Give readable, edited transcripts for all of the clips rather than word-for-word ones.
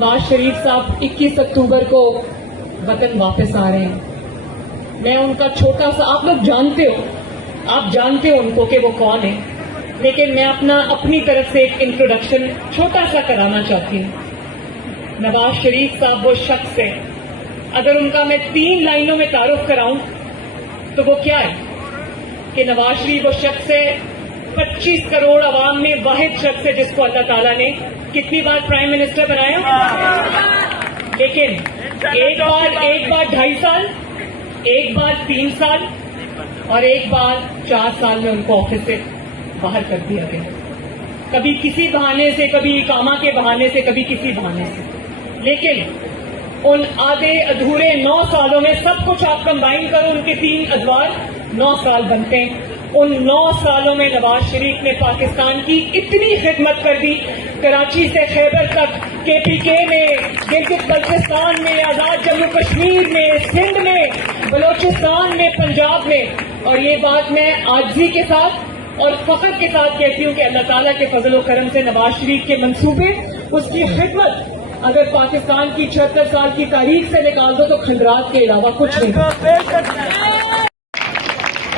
नवाज शरीफ साहब 21 अक्टूबर को वतन वापस आ रहे हैं। मैं उनका छोटा सा, आप लोग जानते हो उनको कि वो कौन है, लेकिन मैं अपनी तरफ से एक इंट्रोडक्शन छोटा सा कराना चाहती हूँ। नवाज शरीफ साहब वो शख्स है, अगर उनका मैं 3 लाइनों में तारुफ कराऊं तो वो क्या है कि नवाज शरीफ वो शख्स है, 25 करोड़ अवाम में वाहिद शख्स है जिसको अल्लाह ताला ने कितनी बार प्राइम मिनिस्टर बनाया, लेकिन एक बार 2.5 साल, एक बार 3 साल और एक बार 4 साल में उनको ऑफिस से बाहर कर दिया गया, कभी किसी बहाने से, कभी इकामा के बहाने से, कभी किसी बहाने से। लेकिन उन आधे अधूरे 9 सालों में सब कुछ आप कंबाइन करो, उनके 3 अदवार 9 साल बनते हैं। उन 9 सालों में नवाज शरीफ ने पाकिस्तान की इतनी खिदमत कर दी, कराची से खैबर तक, KPK में, गिलगित बल्तिस्तान में, आजाद जम्मू कश्मीर में, सिंध में, बलोचिस्तान में, पंजाब में। और ये बात मैं आजिज़ी के साथ और फख्र के साथ कहती हूँ कि अल्लाह ताला के फजल व करम से नवाज शरीफ के मंसूबे, उसकी खिदमत अगर पाकिस्तान की 76 साल की तारीख से निकाल दो तो खंडरात के अलावा कुछ नहीं।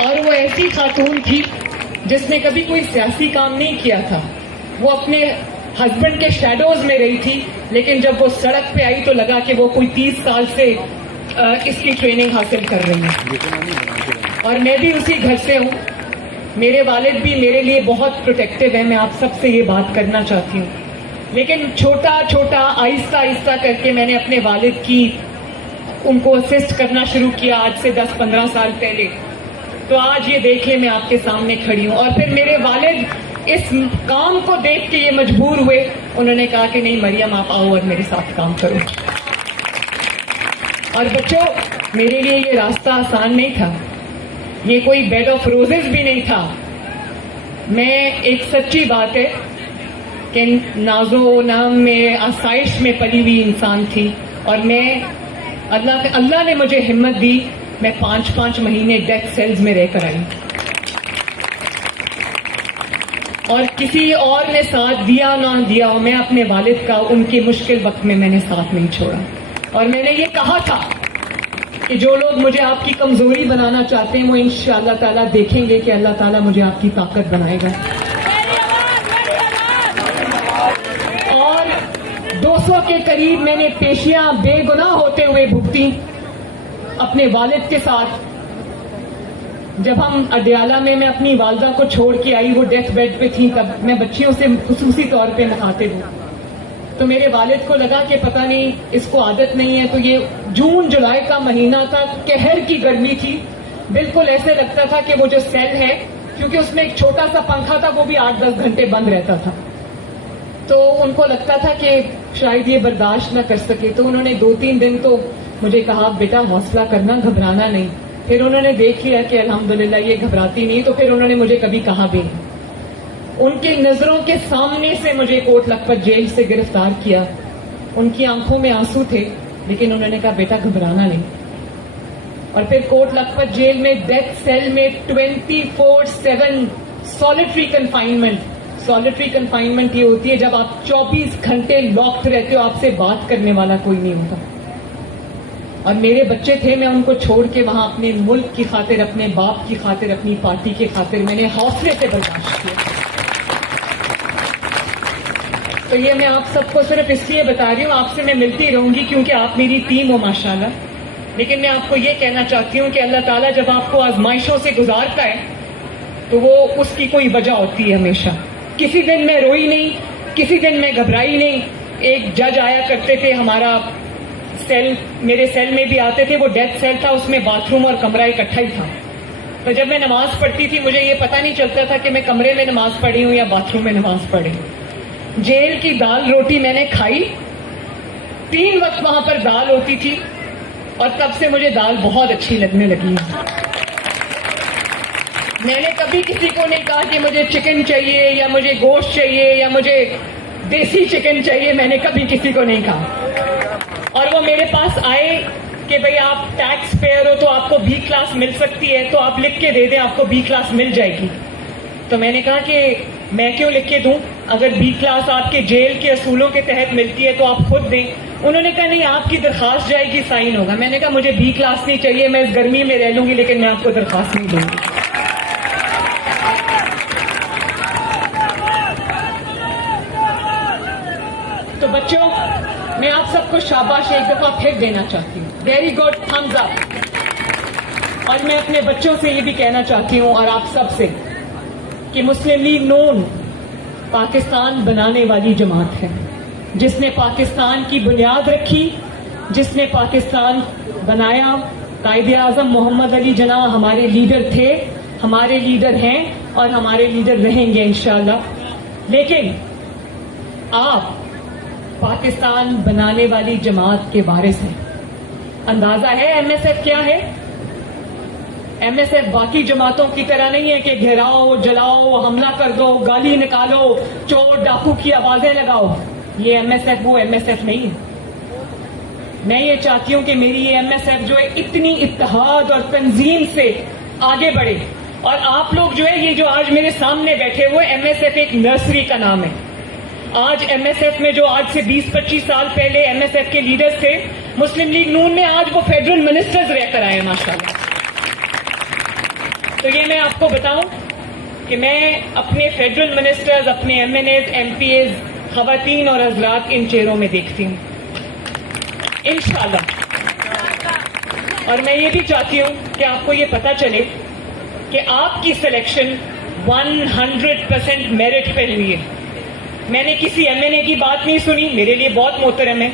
और वो ऐसी खातून थी जिसने कभी कोई सियासी काम नहीं किया था, वो अपने हस्बैंड के शैडोज में रही थी, लेकिन जब वो सड़क पे आई तो लगा कि वो कोई 30 साल से इसकी ट्रेनिंग हासिल कर रही है। और मैं भी उसी घर से हूँ, मेरे वालिद भी मेरे लिए बहुत प्रोटेक्टिव है, मैं आप सबसे ये बात करना चाहती हूँ। लेकिन छोटा छोटा आहिस्ता आहिस्ता करके मैंने अपने वालिद की उनको असिस्ट करना शुरू किया आज से 10-15 साल पहले। तो आज ये देखिए मैं आपके सामने खड़ी हूँ। और फिर मेरे वालिद इस काम को देख के ये मजबूर हुए, उन्होंने कहा कि नहीं मरियम आप आओ और मेरे साथ काम करो। और बच्चों, मेरे लिए ये रास्ता आसान नहीं था, ये कोई बेड ऑफ रोजेस भी नहीं था। मैं, एक सच्ची बात है कि नाजो नाम में, आसाइश में पली हुई इंसान थी, और मैं अल्लाह ने मुझे हिम्मत दी, मैं 5-5 महीने डेथ सेल्स में रहकर आई, और किसी और ने साथ दिया ना दिया, मैं अपने वालिद का उनके मुश्किल वक्त में मैंने साथ नहीं छोड़ा। और मैंने ये कहा था कि जो लोग मुझे आपकी कमजोरी बनाना चाहते हैं वो इंशाअल्लाह ताला देखेंगे कि अल्लाह ताला मुझे आपकी ताकत बनाएगा। और 200 के करीब मैंने पेशियां बेगुनाह होते हुए भुगती अपने वालिद के साथ। जब हम अडयाला में, मैं अपनी वालदा को छोड़ के आई, वो डेथ बेड पे थी, तब मैं बच्चियों से खुसूसी तौर पे मुखातिब हूँ। तो मेरे वालिद को लगा कि पता नहीं इसको आदत नहीं है, तो ये जून जुलाई का महीना था, कहर की गर्मी थी, बिल्कुल ऐसे लगता था कि वो जो सेल है, क्योंकि उसमें एक छोटा सा पंखा था, वो भी 8-10 घंटे बंद रहता था, तो उनको लगता था कि शायद ये बर्दाश्त न कर सके। तो उन्होंने 2-3 दिन तो मुझे कहा बेटा हौसला करना, घबराना नहीं। फिर उन्होंने देख लिया कि अल्हम्दुलिल्लाह ये घबराती नहीं, तो फिर उन्होंने मुझे कभी कहा भी नहीं। उनकी नजरों के सामने से मुझे कोट लखपत जेल से गिरफ्तार किया, उनकी आंखों में आंसू थे, लेकिन उन्होंने कहा बेटा घबराना नहीं। और फिर कोट लखपत जेल में डेथ सेल में 24/7 सॉलिटरी कन्फाइनमेंट। सॉलिटरी कन्फाइनमेंट ये होती है जब आप 24 घंटे लॉक्ड रहते हो, आपसे बात करने वाला कोई नहीं होता। और मेरे बच्चे थे, मैं उनको छोड़ के वहां अपने मुल्क की खातिर, अपने बाप की खातिर, अपनी पार्टी की खातिर मैंने हौसले से बर्दाश्त किया। तो ये मैं आप सबको सिर्फ इसलिए बता रही हूँ, आपसे मैं मिलती रहूंगी क्योंकि आप मेरी टीम हो माशाल्लाह। लेकिन मैं आपको ये कहना चाहती हूँ कि अल्लाह ताला जब आपको आजमाइशों से गुजारता है तो वो उसकी कोई वजह होती है हमेशा। किसी दिन मैं रोई नहीं, किसी दिन मैं घबराई नहीं। एक जज आया करते थे हमारा सेल, मेरे सेल में भी आते थे, वो डेथ सेल था, उसमें बाथरूम और कमरा इकट्ठा ही था। तो जब मैं नमाज पढ़ती थी मुझे ये पता नहीं चलता था कि मैं कमरे में नमाज पढ़ी हूँ या बाथरूम में नमाज पढ़ी। जेल की दाल रोटी मैंने खाई, 3 वक्त वहां पर दाल होती थी, और तब से मुझे दाल बहुत अच्छी लगने लगी। मैंने कभी किसी को नहीं कहा कि मुझे चिकन चाहिए या मुझे गोश्त चाहिए या मुझे देसी चिकन चाहिए, मैंने कभी किसी को नहीं कहा। और वो मेरे पास आए कि भाई आप टैक्स पेयर हो तो आपको बी क्लास मिल सकती है, तो आप लिख के दे दें, आपको बी क्लास मिल जाएगी। तो मैंने कहा कि मैं क्यों लिख के दूं, اگر بی کلاس آپ کے جیل کے اصولوں کے تحت ملتی ہے تو آپ خود دیں. انہوں نے کہا نہیں آپ کی درخواست جائے گی سائن ہوگا. میں نے کہا مجھے بی کلاس نہیں چاہیے, میں اس گرمی میں رہ لوں گی لیکن میں آپ کو درخواست نہیں دوں گی. تو بچوں میں آپ سب کو شاباش ایک دفعہ پھر دینا چاہتی ہوں. ویری گڈ, تھمز اپ. اور میں اپنے بچوں سے یہ بھی کہنا چاہتی ہوں اور آپ سب سے کہ مسلم لیگ نون پاکستان بنانے والی جماعت ہے, جس نے پاکستان کی بنیاد رکھی, جس نے پاکستان بنایا. قائد اعظم محمد علی جناح ہمارے لیڈر تھے, ہمارے لیڈر ہیں اور ہمارے لیڈر رہیں گے انشاءاللہ. لیکن آپ پاکستان بنانے والی جماعت کے وارث ہیں. اندازہ ہے ایم ایس ایف کیا ہے؟ ایم ایس ایف باقی جماعتوں کی طرح نہیں ہے کہ گھیراؤ, جلاؤ, حملہ کر دو, گالی نکالو, چور ڈاکو کی آوازیں لگاؤ. یہ ایم ایس ایف وہ ایم ایس ایف نہیں ہے. میں یہ چاہتی ہوں کہ میری یہ ایم ایس ایف جو ہے اتنی اتحاد اور تنظیم سے آگے بڑھے. اور آپ لوگ جو ہے یہ جو آج میرے سامنے بیٹھے ہوئے, ایم ایس ایف ایک نرسری کا نام ہے. آج ایم ایس ایف میں جو آج سے 20-25 سال پہلے ایم ایس ایف کے لیڈرز تھے مسلم لیگ نون میں, آج وہ فیڈرل منسٹرز رہ کر آئے ہیں ماشاءاللہ. تو یہ میں آپ کو بتاؤں کہ میں اپنے فیڈرل منسٹرز, اپنے M N As, M P As, خواتین اور حضرات ان چہروں میں دیکھتی ہوں انشاءاللہ. اور میں یہ بھی چاہتی ہوں کہ آپ کو یہ پتا چلے کہ آپ کی سلیکشن 100% میرٹ پہ ہوئی ہے. میں نے کسی ایم این اے کی بات نہیں سنی, میرے لیے بہت محترم ہے.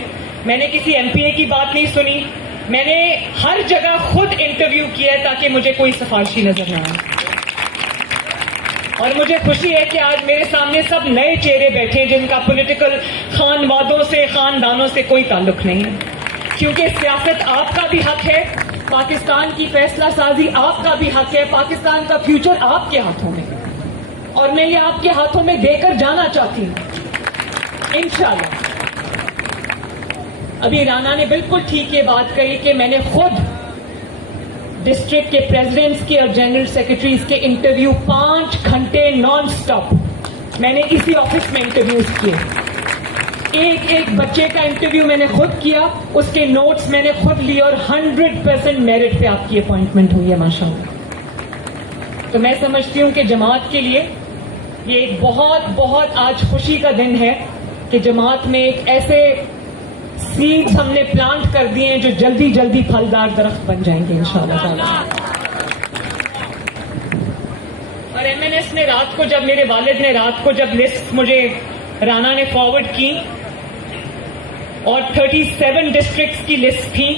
میں نے کسی ایم پی اے کی بات نہیں سنی. میں نے ہر جگہ خود انٹرویو کیا ہے تاکہ مجھے کوئی سفارشی نظر نہ آئے. اور مجھے خوشی ہے کہ آج میرے سامنے سب نئے چہرے بیٹھے جن کا پولیٹیکل خانوادوں سے, خاندانوں سے کوئی تعلق نہیں ہے. کیونکہ سیاست آپ کا بھی حق ہے, پاکستان کی فیصلہ سازی آپ کا بھی حق ہے, پاکستان کا فیوچر آپ کے ہاتھوں میں, اور میں یہ آپ کے ہاتھوں میں دے کر جانا چاہتی ہوں انشاءاللہ. ابھی رانا نے بالکل ٹھیک یہ بات کہی کہ میں نے خود ڈسٹرکٹ کے پریزیڈنٹس کے اور جنرل سیکرٹریز کے انٹرویو 5 گھنٹے نان سٹاپ میں نے اسی آفس میں انٹرویوز کیے. ایک ایک بچے کا انٹرویو میں نے خود کیا, اس کے نوٹس میں نے خود لیے, اور 100% میرٹ پہ آپ کی اپوائنٹمنٹ ہوئی ہے ماشاءاللہ. تو میں سمجھتی ہوں کہ جماعت کے لیے یہ ایک بہت بہت آج خوشی کا دن ہے کہ جماعت میں ایک ایسے سیڈز ہم نے پلانٹ کر دیے ہیں جو جلدی جلدی پھلدار درخت بن جائیں گے انشاءاللہ تعالی. اور ایم این ایس نے رات کو جب میرے والد نے رات کو جب لسٹ مجھے رانا نے فارورڈ کی اور 37 ڈسٹرکٹس کی لسٹ تھی,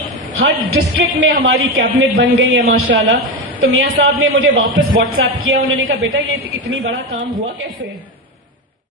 ہر ڈسٹرکٹ میں ہماری کیبنٹ بن گئی ہے ماشاءاللہ. تو میاں صاحب نے مجھے واپس واٹس ایپ کیا, انہوں نے کہا بیٹا یہ اتنی بڑا کام ہوا کیسے؟